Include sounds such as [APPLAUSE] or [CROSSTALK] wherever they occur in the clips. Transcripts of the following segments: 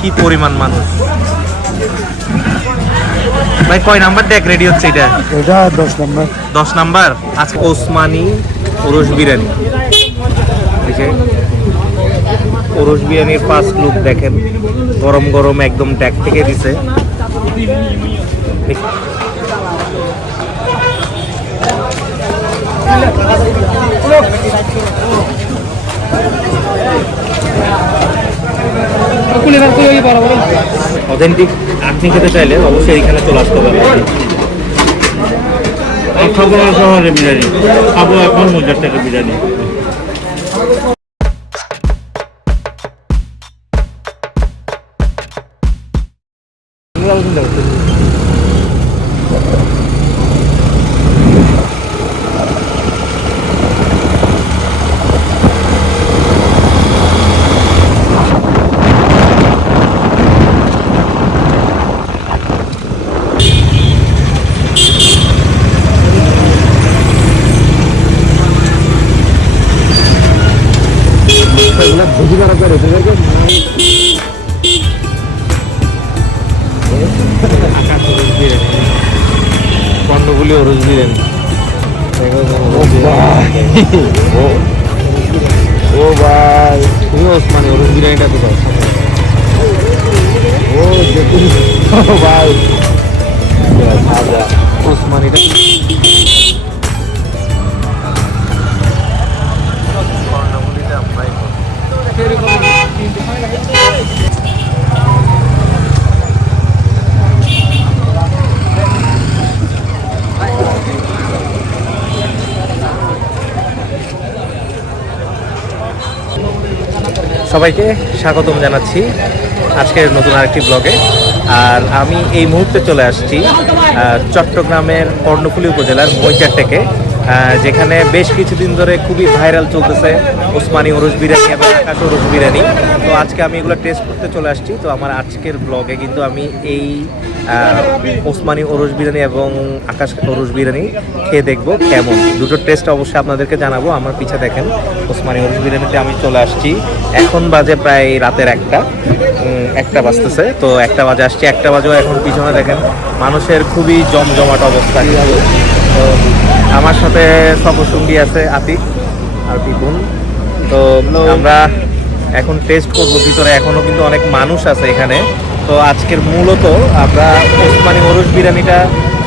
কি পরিমাণ মানুষ? ভাই কয় নাম্বার ডেক রেডি হচ্ছে এটা? এটা দশ নাম্বার। দশ নাম্বার? আজকে ওসমানি ওরস বিরিয়ানি। ওরস বিরিয়ানির পাঁচ লুক দেখেন। গরম গরম একদম ডেক থেকে দিছে। অথেন্টিক আপনি খেতে চাইলে অবশ্যই এখানে চলে আসতে পারবেন খাব শহরে বিরিয়ানি। খাব এখন হাজার টাকা বিরিয়ানি। বুঝি ওসমানি ওরস বিরিয়ানিটা দাও ও দেখুন ভাই। ওসমানিটা কর্ণগুলিটা সবাইকে স্বাগতম জানাচ্ছি আজকের নতুন আরেকটি ব্লগে। আর আমি এই মুহূর্তে চলে আসছি চট্টগ্রামের কর্ণফুলি উপজেলার মৈচার থেকে। যেখানে বেশ কিছুদিন ধরে খুবই ভাইরাল চলতেছে ওসমানী ওরস বিরিয়ানি এবং আকাশ ওরস বিরিয়ানি। তো আজকে আমি এগুলো টেস্ট করতে চলে আসছি। তো আমার আজকের ব্লগে কিন্তু আমি এই ওসমানী ওরস বিরিয়ানি এবং আকাশ ওরস বিরিয়ানি খেয়ে দেখব কেমন। দুটো টেস্ট অবশ্যই আপনাদেরকে জানাব। আমার পিছে দেখেন, ওসমানী ওরস বিরিয়ানিতে আমি চলে আসছি। এখন বাজে প্রায় রাতের একটা। একটা বাজতেছে। তো একটা বাজে আসছি, একটা বাজেও এখন পিছনে দেখেন, মানুষের খুবই জমজমাট অবস্থা তো আমার সাথে সফরসঙ্গী আছে আতিক আর বিপুল তো আমরা এখন টেস্ট করব ভিতরে এখনও কিন্তু অনেক মানুষ আছে এখানে। তো আজকের মূলত আমরা ওসমানী ওরস বিরিয়ানিটা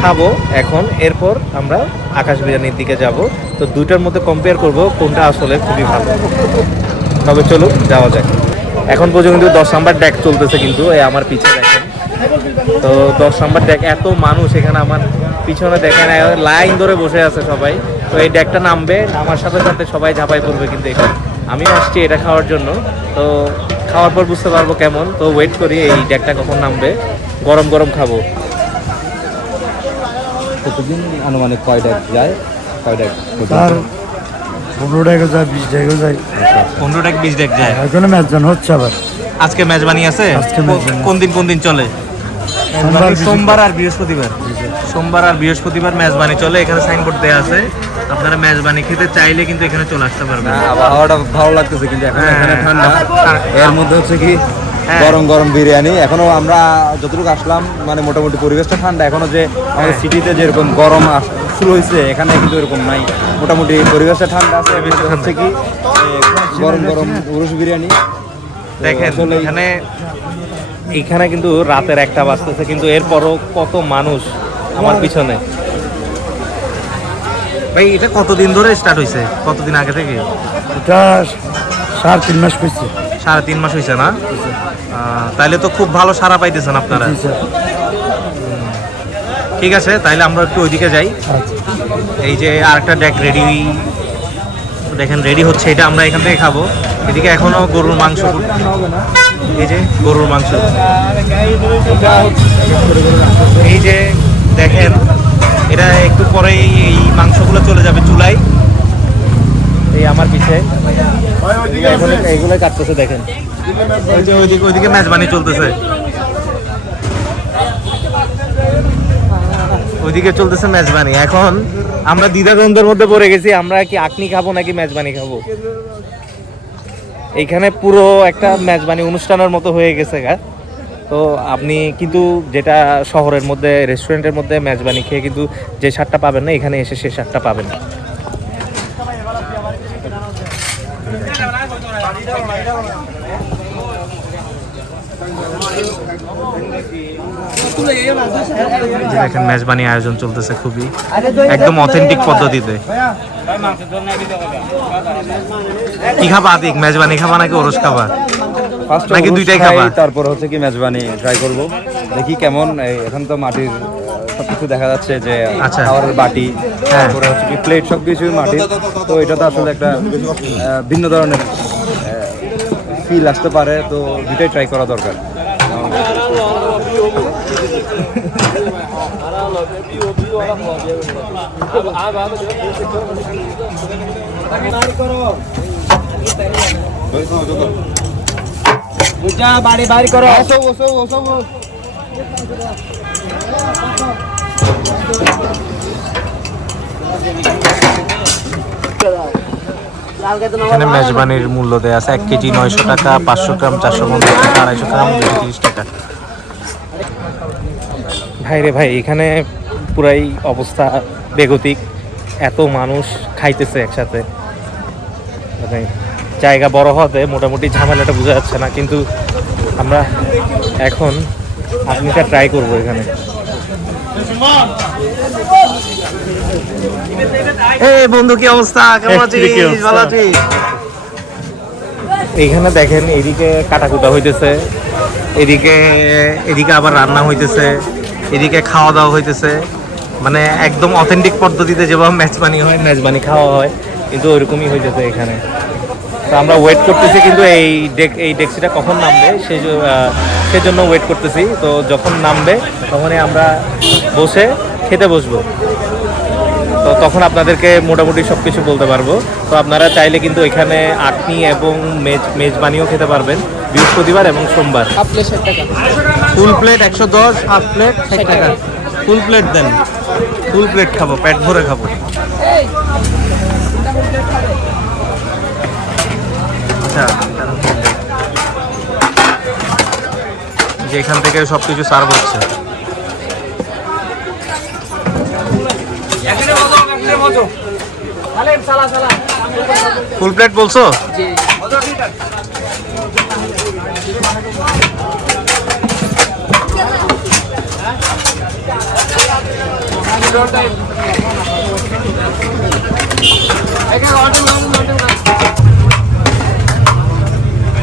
খাব এখন। এরপর আমরা আকাশ বিরিয়ানির দিকে যাব। তো দুইটার মধ্যে কম্পেয়ার করব কোনটা আসলে খুবই ভালো। তবে চলুন যাওয়া যাক। এখন পর্যন্ত কিন্তু দশ নাম্বার ডেক চলতেছে কিন্তু এই আমার পিছে দেখেন। তো দশ নাম্বার ডেক এত মানুষ এখানে আমার পিছনে দেখেন লাইন ধরে বসে আছে সবাই। তো এই ডেকটা নামবে আমার সাথে সাথে সবাই ঝাঁপাই পড়বে কিন্তু এটা। আমিও আসছি এটা খাওয়ার জন্য। তো খাওয়ার পর বুঝতে পারব কেমন। তো ওয়েট করি এই ডেকটা কখন নামবে। গরম গরম খাব। প্রতিদিন আনুমানিক কয় ডেক যায়? কয় ডেক তার পনেরো টাকা যায় বিশ টাকা যায়। পনেরো ডেক বিশ ডেক যায়। এখনও ম্যাচজন হচ্ছে আবার। আজকে মেজবানি আছে? কোন দিন কোন দিন চলে? সোমবার, সোমবার আর বৃহস্পতিবার। সোমবার আর বৃহস্পতিবার মেজবানি চলে এখানে সাইনবোর্ড দেওয়া আছে। আপনারা মেজবানি খেতে চাইলে কিন্তু এখানে চলে আসতে পারবেন। আবহাওয়াটা ভালো লাগতেছে কিন্তু এখন হ্যাঁ, এখানে ঠান্ডা। হ্যাঁ। এর মধ্যে হচ্ছে কি হ্যাঁ। গরম গরম বিরিয়ানি। এখনও আমরা যতটুকু আসলাম মানে মোটামুটি পরিবেশটা ঠান্ডা। এখনও যে আমাদের সিটিতে যেরকম গরম শুরু হয়েছে এখানে কিন্তু এরকম নাই। মোটামুটি পরিবেশটা ঠান্ডা আছে। হচ্ছে কি গরম গরম উরুস বিরিয়ানি। দেখেন এখানে এখানে কিন্তু রাতের একটা বাজতেছে কিন্তু এরপরও কত মানুষ আমার পিছনে। ভাই এটা কতদিন ধরে স্টার্ট হয়েছে কতদিন আগে থেকে? এটা সাড়ে তিন মাস পেয়েছে সাড়ে তিন মাস হয়েছে না? তাইলে তো খুব ভালো সারা পাইতেছেন আপনারা। ঠিক আছে তাইলে আমরা একটু ওইদিকে যাই। আচ্ছা। এই যে আরেকটা ডেক রেডি দেখেন রেডি হচ্ছে এটা আমরা এখান থেকে খাব। এদিকে এখনও গরুর মাংস এই যে গরুর মাংস। এই যে দেখেন, এটা একটু পরেই এই মাংসগুলো চলে যাবে চুলাই এই আমার পিছে। এগুলো কাটতেছে, দেখেন। ওইদিকে ওইদিকে মেজবানি চলতেছে। ওইদিকে চলতেছে মেজবানি। এখন আমরা দ্বিধাদ্বন্দ্বের মধ্যে পড়ে গেছি, আমরা কি আকনি খাব নাকি মেজবানি খাব? এইখানে পুরো একটা মেজবানি অনুষ্ঠানের মতো হয়ে গেছে গা। তো আপনি কিন্তু যেটা শহরের মধ্যে রেস্টুরেন্টের মধ্যে মেজবানি খেয়ে কিন্তু যে স্বাদটা পাবেন না এখানে এসে সে স্বাদটা পাবেন দেখেন মেজবানি আয়োজন চলতেছে খুবই। একদম অথেন্টিক পদ্ধতিতে। কি খাবা আতিক? মেজবানি খাবা নাকি ওরস খাবা? নাকি দুইটাই খাবা? তারপর হচ্ছে কি মেজবানি ট্রাই করব দেখি কেমন এখন তো মাটির সবকিছু দেখা যাচ্ছে যে আচ্ছা। খাবারের বাটি হ্যাঁ। তারপরে হচ্ছে কি প্লেট সবকিছু মাটির তো এটা তো আসলে একটা ভিন্ন ধরনের ফিল আসতে পারে তো দুইটাই ট্রাই করা দরকার [LAUGHS] এখানে মেজবানির মূল্য দেয়া আছে এক কেজি নয়শো টাকা পাঁচশো গ্রাম চারশো পঞ্চাশ টাকা আড়াইশো গ্রাম দুশো তিরিশ টাকা। ভাই রে ভাই এখানে পুরাই অবস্থা বেগতিক। এত মানুষ খাইতেছে একসাথে। মানে জায়গা বড় হতে মোটামুটি ঝামেলাটা বোঝা যাচ্ছে না কিন্তু আমরা এখন আপনিটা ট্রাই করব এখানে। এই বন্ধু কি অবস্থা? কেমন আছিস? ভালো আছিস? এইখানে দেখেন এদিকে কাটাকুটা হইতেছে এদিকে এদিকে আবার রান্না হইতেছে এদিকে খাওয়া দাওয়া হইতেছে। মানে একদম অথেন্টিক পদ্ধতিতে যেভাবে মেজবানি হয় মেজবানি খাওয়া হয় কিন্তু ওইরকমই হইতেছে এখানে। তো আমরা ওয়েট করতেছি কিন্তু এই ডেক এই ডেক্সিটা কখন নামবে? সেই আহ, সেজন্য ওয়েট করতেছি। তো যখন নামবে তখনই আমরা বসে খেতে বসবো। তো তখন আপনাদেরকে মোটামুটি সব কিছু বলতে পারব। তো আপনারা চাইলে কিন্তু এখানে আটনি এবং মেজ মেজবানিও খেতে পারবেন। বৃহস্পতিবার এবং সোমবার। ফুল প্লেট একশো দশ হাফ প্লেট ষাট টাকা। ফুল প্লেট দেন। ফুল প্লেট খাব পেট ভরে খাব। আচ্ছা যে এখান থেকে সব কিছু সার্ভ হচ্ছে ফুল প্লেট বলছো?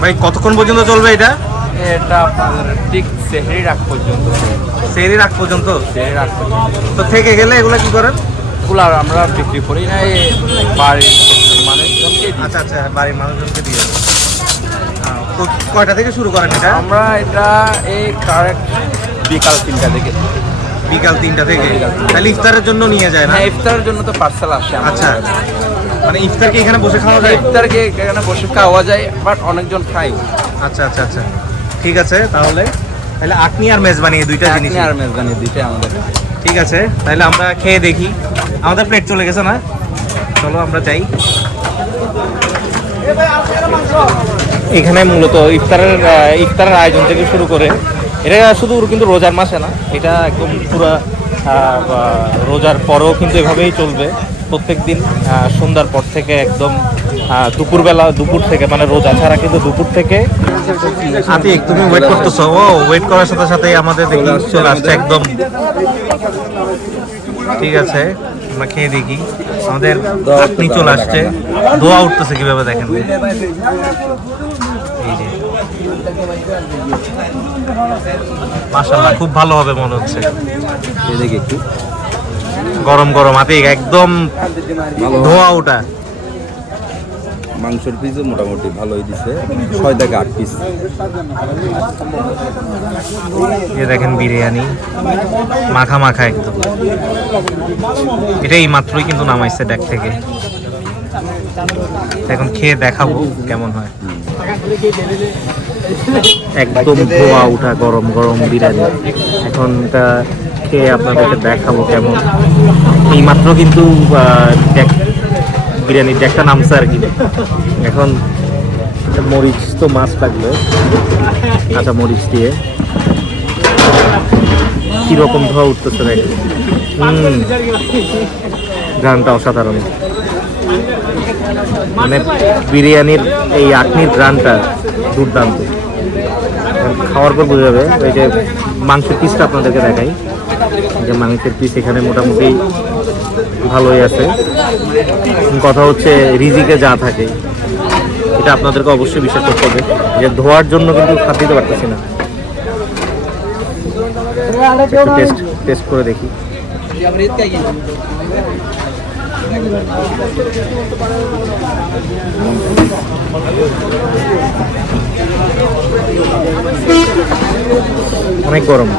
ভাই কতক্ষণ পর্যন্ত চলবে এটা? এটা আপনাদের ঠিক সেহরি রাখ পর্যন্ত। সেরি রাখ পর্যন্ত? সেহরি রাখ পর্যন্ত। তো থেকে গেলে এগুলো কি করেন? এগুলো আমরা বিক্রি করি না এই বাড়ির মানুষজনকে। আচ্ছা আচ্ছা বাড়ির মানুষজনকে দিয়ে তো কয়টা থেকে শুরু করেন এটা? আমরা এটা এই কারেক্ট বিকাল তিনটা থেকে। বিকাল তিনটা থেকে। তাহলে ইফতারের জন্য নিয়ে যায় না? হ্যাঁ ইফতারের জন্য তো পার্সেল আসে আচ্ছা। মানে ইফতার কি এখানে বসে খাওয়া যায়? ইফতারকে এখানে বসে খাওয়া যায় বাট অনেকজন খাই আচ্ছা আচ্ছা আচ্ছা। ঠিক আছে তাহলে তাহলে আটনি আর মেজবানি এই দুইটা জিনিস আর মেজবানি দুইটাই আমাদের। ঠিক আছে তাহলে আমরা খেয়ে দেখি। আমাদের প্লেট চলে গেছে না? চলো আমরা যাই। এখানে মূলত ইফতারের ইফতারের আয়োজন থেকে শুরু করে এটা শুধু কিন্তু রোজার মাসে না এটা একদম পুরো রোজার পরেও কিন্তু এভাবেই চলবে। প্রত্যেক দিন সন্ধ্যার পর থেকে একদম দুপুরবেলা দুপুর থেকে মানে রোজা ছাড়া কিন্তু দুপুর থেকে আতিক তুমি ওয়েট করতেছো। ও ওয়েট করার সাথে সাথে আমাদের দেখি চলে আসছে একদম। ঠিক আছে আমরা খেয়ে দেখি। আমাদের আপনি চলে আসছে। দোয়া উঠতেছে কীভাবে দেখেন? এই যে। মাশাআল্লাহ খুব ভালো হবে মনে হচ্ছে। এদিকে একটু। গরম গরম হাতে একদম ধোয়া ওটা মাংসের পিসও মোটামুটি ভালোই দিছে ছয় থেকে আট পিস এই দেখেন বিরিয়ানি মাখা মাখা একদম। এটাই মাত্রই কিন্তু নামাইছে ডেক থেকে। এখন খেয়ে দেখাবো কেমন হয়। একদম ধোয়া উঠা গরম গরম বিরিয়ানি। এখন এটা খেয়ে আপনাদেরকে দেখাবো কেমন। এই মাত্র কিন্তু বিরিয়ানির ডেকটা নামছে আর কি। এখন মরিচ তো মাছ লাগবে, কাঁচা মরিচ দিয়ে। কীরকম ধোয়া উঠতেছে দেখ। হুম অসাধারণ। মানে বিরিয়ানির এই আটনির গ্রানটা দুর্দান্ত। খাওয়ার পর বোঝা যাবে এই যে মাংসের পিসটা আপনাদেরকে দেখাই। যে মাংসের পিস এখানে মোটামুটি ভালোই আছে। কথা হচ্ছে রিজিকে যা থাকে। এটা আপনাদেরকে অবশ্যই বিশ্বাস করতে হবে যে ধোয়ার জন্য কিন্তু খাত দিতে পারতেছি না। টেস্ট টেস্ট করে দেখি। অনেক গরম।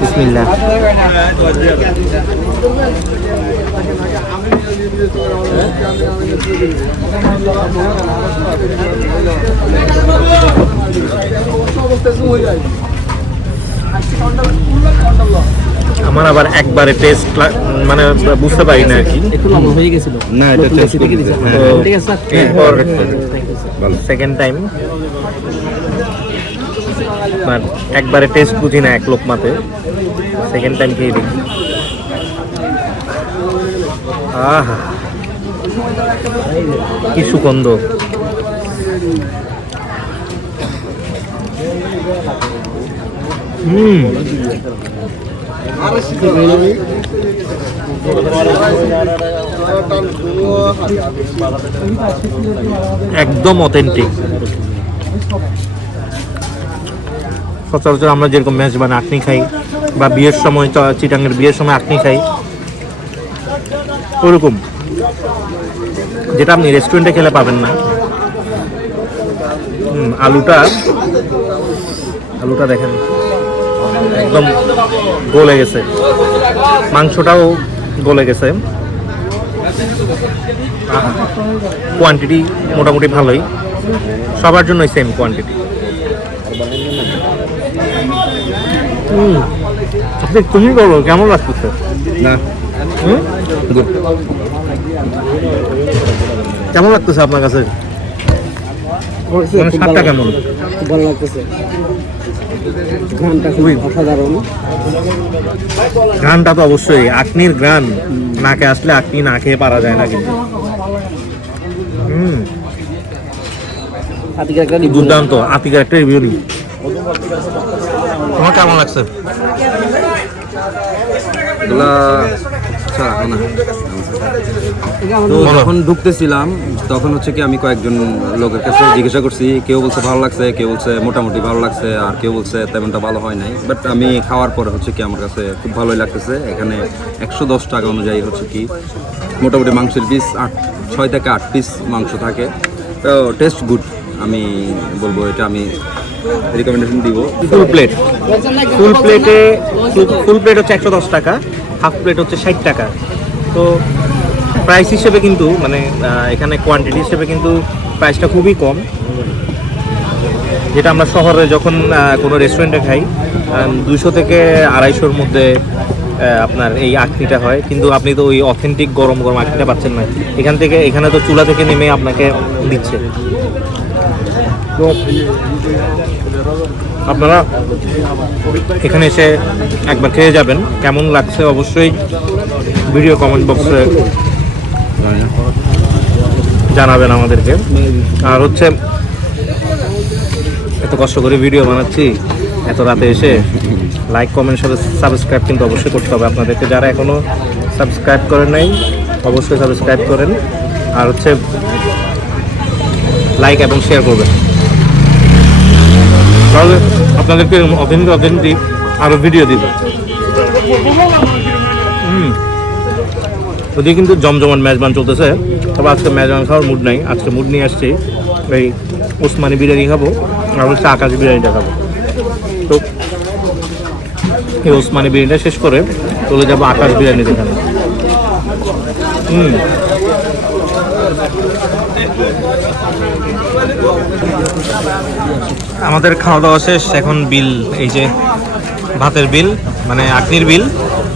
বিসমিল্লাহ। আমার আবার একবারে টেস্ট মানে বুঝতে পারি না আর কি। একটু লবণ হয়ে গেছিল। না এটা টেস্ট? হ্যাঁ। ঠিক আছে এরপর সেকেন্ড টাইম বাট একবারে টেস্ট বুঝি না এক লোকমাতে সেকেন্ড টাইম খেয়ে দেখি। আহা। কি সুগন্ধ। হুম। একদম অথেন্টিক সচরাচর আমরা যেরকম মেজবান আটনি খাই, বা বিয়ের সময় চিটাঙ্গের বিয়ের সময় আটনি খাই। ওরকম। যেটা আপনি রেস্টুরেন্টে খেলে পাবেন না। আলুটা আলুটা দেখেন। একদম গলে গেছে। মাংসটাও গলে গেছে। কোয়ান্টিটি মোটামুটি ভালোই। সবার জন্যই সেম কোয়ান্টিটি তুমি বলো কেমন লাগতেছে? না। কেমন লাগতেছে আপনার কাছে? মানে স্বাদটা কেমন? ভালো লাগতেছে। ঘ্রাণটা খুবই অসাধারণ। ঘ্রানটা তো অবশ্যই আটনির ঘ্রান নাকে আসলে আটনি না খেয়ে পারা যায় না কিন্তু। হুম। দুর্দান্ত আতিকের একটা রিভিউ নিই তোমার কেমন লাগছে? এগুলা আচ্ছা না তো যখন ঢুকতেছিলাম, তখন হচ্ছে কি আমি কয়েকজন লোকের কাছে জিজ্ঞাসা করছি, কেউ বলছে ভালো লাগছে, কেউ বলছে মোটামুটি ভালো লাগছে, আর কেউ বলছে তেমনটা ভালো হয় নাই। বাট আমি খাওয়ার পরে হচ্ছে কি আমার কাছে খুব ভালোই লাগতেছে। এখানে একশো দশ টাকা অনুযায়ী হচ্ছে কি মোটামুটি মাংসের পিস আট, ছয় থেকে আট পিস মাংস থাকে। তো টেস্ট গুড আমি বলব এটা আমি রিকমেন্ডেশন দিব। ফুল প্লেট ফুল প্লেটে ফুল প্লেট হচ্ছে একশো দশ টাকা হাফ প্লেট হচ্ছে ষাট টাকা। তো প্রাইস হিসেবে কিন্তু মানে এখানে কোয়ান্টিটি হিসেবে কিন্তু প্রাইসটা খুবই কম। যেটা আমরা শহরে যখন কোনো রেস্টুরেন্টে খাই দুশো থেকে আড়াইশোর মধ্যে আপনার এই আকনিটা হয়। কিন্তু আপনি তো ওই অথেন্টিক গরম গরম আকনিটা পাচ্ছেন না। এখান থেকে, এখানে তো চুলা থেকে নেমে আপনাকে দিচ্ছে। তো আপনারা এখানে এসে একবার খেয়ে যাবেন। কেমন লাগছে অবশ্যই ভিডিও কমেন্ট বক্সে জানাবেন আমাদেরকে। আর হচ্ছে, এত কষ্ট করে ভিডিও বানাচ্ছি, এত রাতে এসে লাইক কমেন্ট সাথে সাবস্ক্রাইব কিন্তু অবশ্যই করতে হবে আপনাদেরকে। যারা এখনও সাবস্ক্রাইব করেন নাই, অবশ্যই সাবস্ক্রাইব করেন। আর হচ্ছে লাইক এবং শেয়ার করবেন। তাহলে আপনাদেরকে অথেন্টিক অথেন্টিক আরও ভিডিও দিব। হুম। ওদিকে কিন্তু জমজমান মেজবান চলতেছে। তবে আজকে মেজবান খাওয়ার মুড নাই। আজকে মুড নিয়ে আসছি। এই ওসমানি বিরিয়ানি খাব আর হচ্ছে আকাশ বিরিয়ানিটা খাব। তো এই ওসমানি বিরিয়ানিটা শেষ করে চলে যাব আকাশ বিরিয়ানি দেখানে হুম। আমাদের খাওয়া দাওয়া শেষ। এখন বিল, এই যে ভাতের বিল মানে আটনির বিল।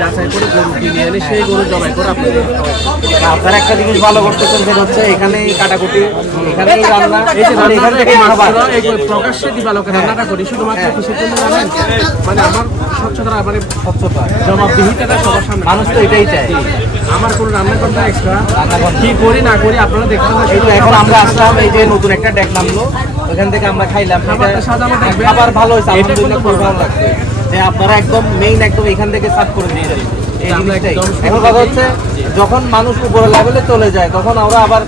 যাচাই করে গরু কিনে এনে সেই গরু জবাই করে আপনাদের খাওয়াই। আপনারা একটা জিনিস ভালো করতেছেন সেটা হচ্ছে এখানেই কাটাকুটি এখানেই রান্না এই যে মানে এখান থেকে যে প্রকাশ্যে দিবালোকে রান্নাটা করি শুধুমাত্র কিসের জন্য জানেন মানে আমার স্বচ্ছতা মানে স্বচ্ছতা জবাবদিহিতাটা সবার সামনে। মানুষ তো এটাই চায়। আমার কোনো রান্না করতে এক্সট্রা কি করি না করি আপনারা দেখতে না এই এখন আমরা আসলাম এই যে নতুন একটা ডেক নামলো ওখান থেকে আমরা খাইলাম। খাবার ভালো হয়েছে এটা আলহামদুলিল্লাহ খুব ভালো লাগছে। যে আপনারা একদম মেইন একদম এখান থেকে সার্চ করে দিয়ে যাবেন এই জিনিসটাই। এখন কথা হচ্ছে যখন মানুষ উপরে লেভেলে চলে যায় তখন আমরা আবার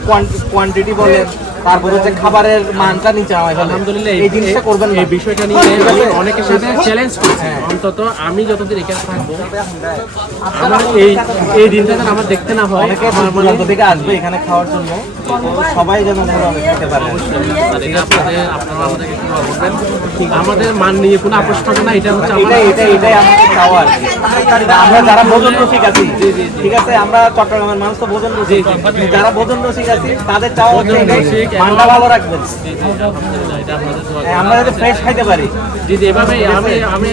কোয়ান্টিটি বলেন তারপর হচ্ছে খাবারের মানটা নিচে হয় আলহামদুলিল্লাহ এই জিনিসটা করবেন এই বিষয়টা নিয়ে আমি অনেকের সাথে চ্যালেঞ্জ করছি। অন্তত আমি যতদিন এখানে থাকব আমার এই এই দিনটা যেন আমার দেখতে না হয় অনেকে দূরান্ত থেকে আসবে এখানে খাওয়ার জন্য। সবাই যেন ভালোভাবে খেতে পারে। এটা আপনাদের আপনারা আমাদেরকে আমাদের মান নিয়ে কোনো আপোষ থাকে না এটা হচ্ছে এটাই আমার এটাই আমাদের চাওয়া আর কি। আমরা যারা ভোজন রসিক আছি ঠিক আছে? আমরা চট্টগ্রামের মানুষ তো ভোজন রসিক। যারা ভোজন রসিক আছি তাদের চাওয়া হচ্ছে মানটা ভালো রাখবেন। হ্যাঁ, আমরা যাতে ফ্রেশ খাইতে পারি। যদি এভাবে আমি আমি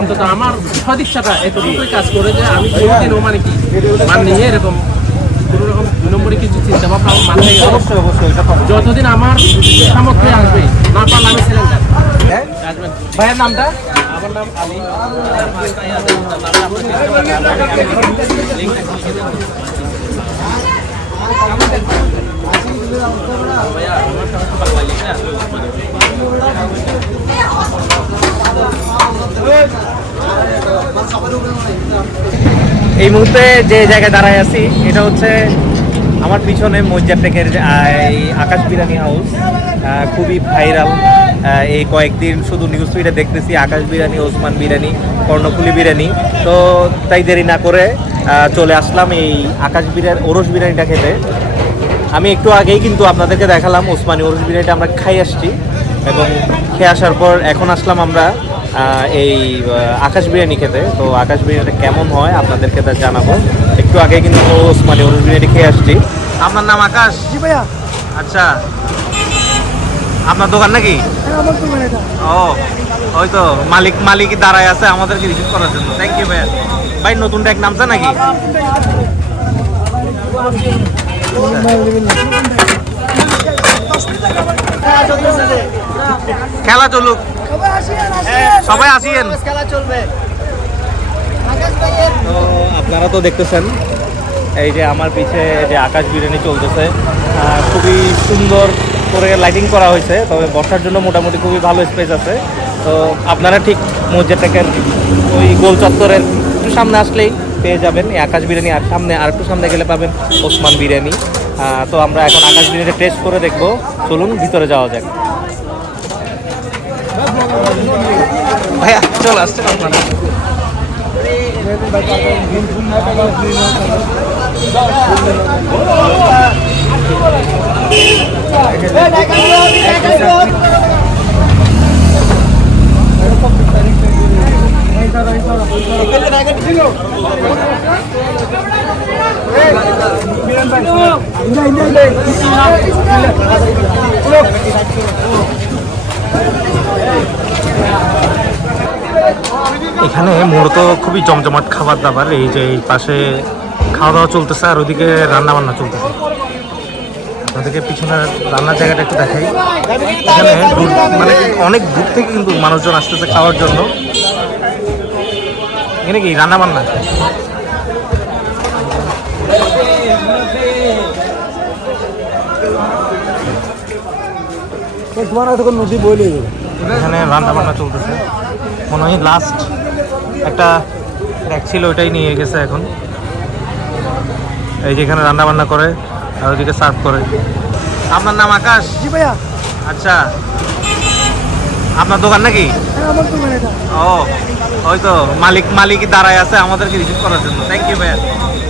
অন্তত আমার সদিচ্ছাটা এতটুকুই কাজ করে যে আমি কোনোদিনও মানে কি? মান নিয়ে এরকম কোনো রকম দুই নম্বরে কিছু চিন্তা ভাবনা আমার মাথায় অবশ্যই অবশ্যই। যতদিন আমার সামর্থ্য আসবে না পারলে আমি সিলিন্ডার হ্যাঁ? আসবেন। ভাইয়ের নামটা? নাম এই মুহূর্তে যে জায়গায় দাঁড়ায় আছি, এটা হচ্ছে আমার পিছনে মজ্জার টেকের এই আকাশ বিরিয়ানি হাউস খুবই ভাইরাল এই কয়েকদিন শুধু নিউজ ফিডে দেখতেছি আকাশ বিরিয়ানি ওসমান বিরিয়ানি কর্ণফুলি বিরিয়ানি তো তাই দেরি না করে চলে আসলাম এই আকাশ বিরিয়ানি ওরস বিরিয়ানিটা খেতে। আমি একটু আগেই কিন্তু আপনাদেরকে দেখালাম ওসমানি ওরস বিরিয়ানিটা আমরা খাই আসছি এবং খেয়ে আসার পর এখন আসলাম আমরা এই আকাশ বিরিয়ানি খেতে। তো আকাশ বিরিয়ানিটা কেমন হয় আপনাদেরকে তা জানাব। একটু আগে কিন্তু ওসমানি ওরস বিরিয়ানি খেয়ে আসছি। আপনার নাম আকাশ? জি ভাইয়া। আচ্ছা। আপনার দোকান নাকি? এটা। ও ওই তো মালিক মালিক দাঁড়ায় আছে আমাদেরকে রিসিভ করার জন্য। থ্যাংক ইউ ভাইয়া। ভাই নতুন ট্যাগ নামছে নাকি? খেলা চলুক। সবাই আসিয়েন। তো আপনারা তো দেখতেছেন এই যে আমার পিছে যে আকাশ বিরিয়ানি চলতেছে খুবই সুন্দর করে লাইটিং করা হয়েছে, তবে বসার জন্য মোটামুটি খুবই ভালো স্পেস আছে। তো আপনারা ঠিক মসজিদটাকে ওই গোল চত্বরের একটু সামনে আসলেই পেয়ে যাবেন আকাশ বিরিয়ানি আর সামনে আর একটু সামনে গেলে পাবেন ওসমান বিরিয়ানি। তো আমরা এখন আকাশ বিরিয়ানি টেস্ট করে দেখব। চলুন, ভিতরে যাওয়া যাক। ভাইয়া, চলে আসছে আপনারা এখানে মূলত খুবই জমজমাট খাবার দাবার এই যে এই পাশে খাওয়া দাওয়া চলতেছে আর ওদিকে রান্না বান্না চলতেছে। আপনাদেরকে পিছনে রান্নার জায়গাটা একটু দেখাই। এখানে মানে অনেক দূর থেকে কিন্তু মানুষজন আসতেছে খাওয়ার জন্য। এখানে কি রান্না বান্না এখানে রান্না বান্না চলতেছে। মনে হয় লাস্ট একটা এক ছিল, ওইটাই নিয়ে গেছে এখন। এই যে এখানে রান্না বান্না করে আর ওইদিকে সার্ভ করে। আপনার নাম আকাশ? জি ভাইয়া। আচ্ছা। আপনার দোকান নাকি? এটা। ও ওই তো মালিক মালিক দাঁড়ায় আছে আমাদেরকে রিসিভ করার জন্য। থ্যাংক ইউ ভাইয়া।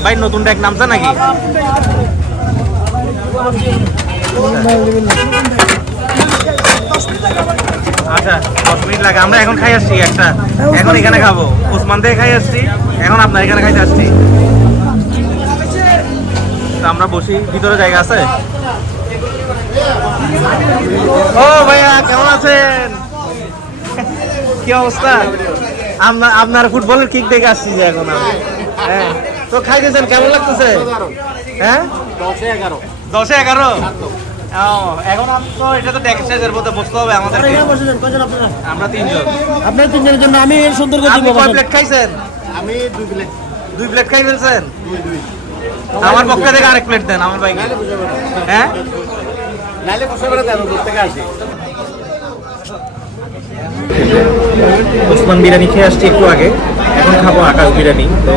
ভাই নতুন ট্যাগ নামছে নাকি? আচ্ছা দশ মিনিট লাগে। আমরা এখন খাই আসছি একটা। এখন এখানে খাব। ওসমান থেকে খাই আসছি। এখন আপনার এখানে খাইতে আসছি। তা আমরা বসি ভিতরে জায়গা আছে? ও ভাইয়া কেমন আছেন? কি অবস্থা? আপনার আপনার ফুটবলের কিক দেখে আসছি যে এখন হ্যাঁ তো খাইতেছেন কেমন লাগতেছে? হ্যাঁ? দশে এগারো। দশে এগারো ও, এখন আপ- তো এটা তো ডেক্সাইজের মধ্যে বসতে হবে আমাদের আমরা তিনজন। আপনার তিনজনের জন্য আমি সুন্দর করে আপনি কয় প্লেট খাইছেন? আমি দুই প্লেট দুই প্লেট খাই ফেলছেন? আমার পক্ষে থেকে আরেক প্লেট দেন আমার বাইকে হ্যাঁ? নাইলে বসে বেড়াতে আমি দূর থেকে আসি। ওসমান বিরিয়ানি খেয়ে আসছি একটু আগে। এখন খাব আকাশ বিরিয়ানি। তো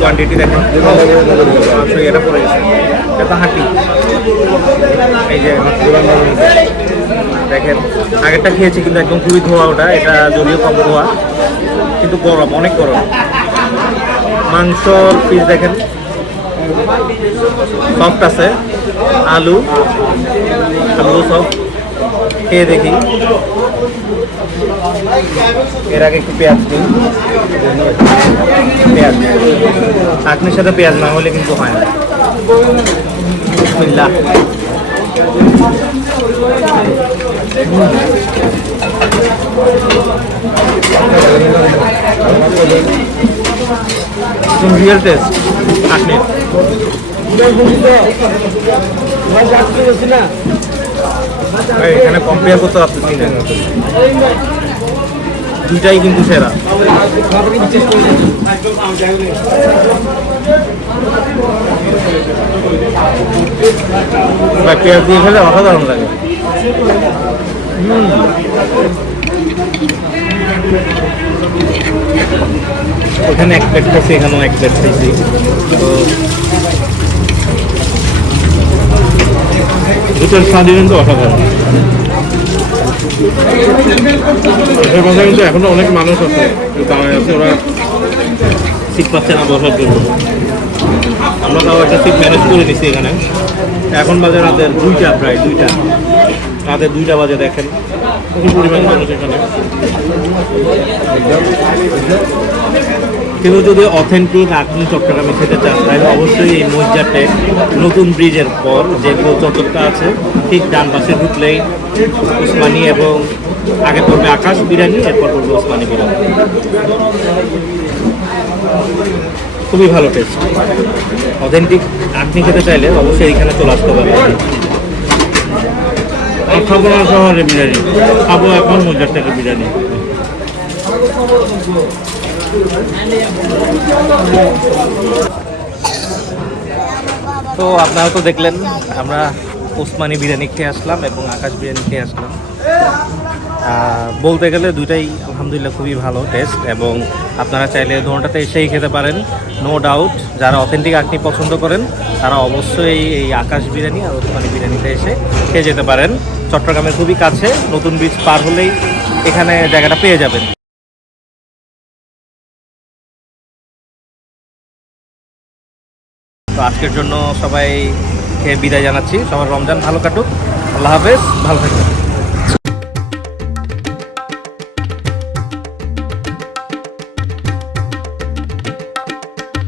কোয়ান্টিটি দেখেন। মাংস এটা পড়ে গেছে। এটা তো হাঁটি। এই যে দেখেন আগেরটা খেয়েছি কিন্তু একদম খুবই ধোয়া ওটা। এটা যদিও কম ধোয়া কিন্তু গরম অনেক গরম। মাংসর পিস দেখেন। সফট আছে, আলু আলু সফট খেয়ে দেখি। এর আগে একটু পেঁয়াজ দিই। পেঁয়াজ। চাটনির সাথে পেঁয়াজ না হলে কিন্তু হয় না। বিসমিল্লাহ। একদম রিয়েল টেস্ট চাটনির। এখানে কম্পেয়ার করতে পারতেছি না। দুইটাই কিন্তু সেরা। পেঁয়াজ দিয়ে খেলে অসাধারণ লাগে। হুম। ওখানে এক প্লেট খাইছি, এখানেও এক প্লেট খাইছি। তো দুটোর স্বাদই কিন্তু অসাধারণ। এর মাঝে কিন্তু এখনও অনেক মানুষ আছে দাঁড়ায় আছে, ওরা সিট পাচ্ছে না, বসার জন্য। আমরা তাও একটা সিট ম্যানেজ করে নিছি এখানে। এখন বাজে রাতের দুইটা, প্রায় দুইটা। রাতের দুইটা বাজে, দেখেন। প্রচুর পরিমাণ মানুষ এখানে। কেউ যদি অথেন্টিক আপনি চট্টগ্রামে খেতে চান তাহলে অবশ্যই এই মজ্জাটে নতুন ব্রিজের পর যে গোল চত্বরটা আছে ঠিক ডান পাশে ঢুকলেই উসমানি এবং আগে পড়বে আকাশ বিরিয়ানি এরপর পড়বে ওসমানি বিরিয়ানি খুবই ভালো টেস্ট অথেন্টিক আপনি খেতে চাইলে অবশ্যই এখানে চলে আসতে পারবেন আর খাব না শহরে বিরিয়ানি। খাব এখন মজার থেকে বিরিয়ানি। তো আপনারা তো দেখলেন, আমরা ওসমানি বিরিয়ানি খেয়ে আসলাম এবং আকাশ বিরিয়ানি খেয়ে আসলাম। বলতে গেলে দুইটাই আলহামদুলিল্লাহ খুবই ভালো টেস্ট এবং আপনারা চাইলে দোকানটাতে এসেই খেতে পারেন নো ডাউট যারা অথেন্টিক আঁকনি পছন্দ করেন, তারা অবশ্যই এই আকাশ বিরিয়ানি আর ওসমানি বিরিয়ানিতে এসে খেয়ে যেতে পারেন। চট্টগ্রামের খুবই কাছে, নতুন ব্রিজ পার হলেই এখানে জায়গাটা পেয়ে যাবেন। তো আজকের জন্য সবাইকে বিদায় জানাচ্ছি। সবার রমজান ভালো কাটুক। আল্লাহ হাফেজ ভালো থাকবেন।